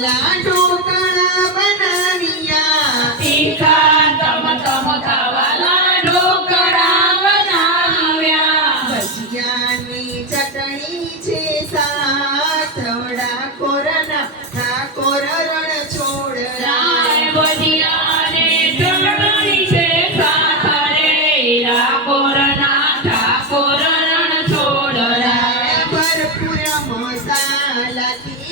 ¿verdad?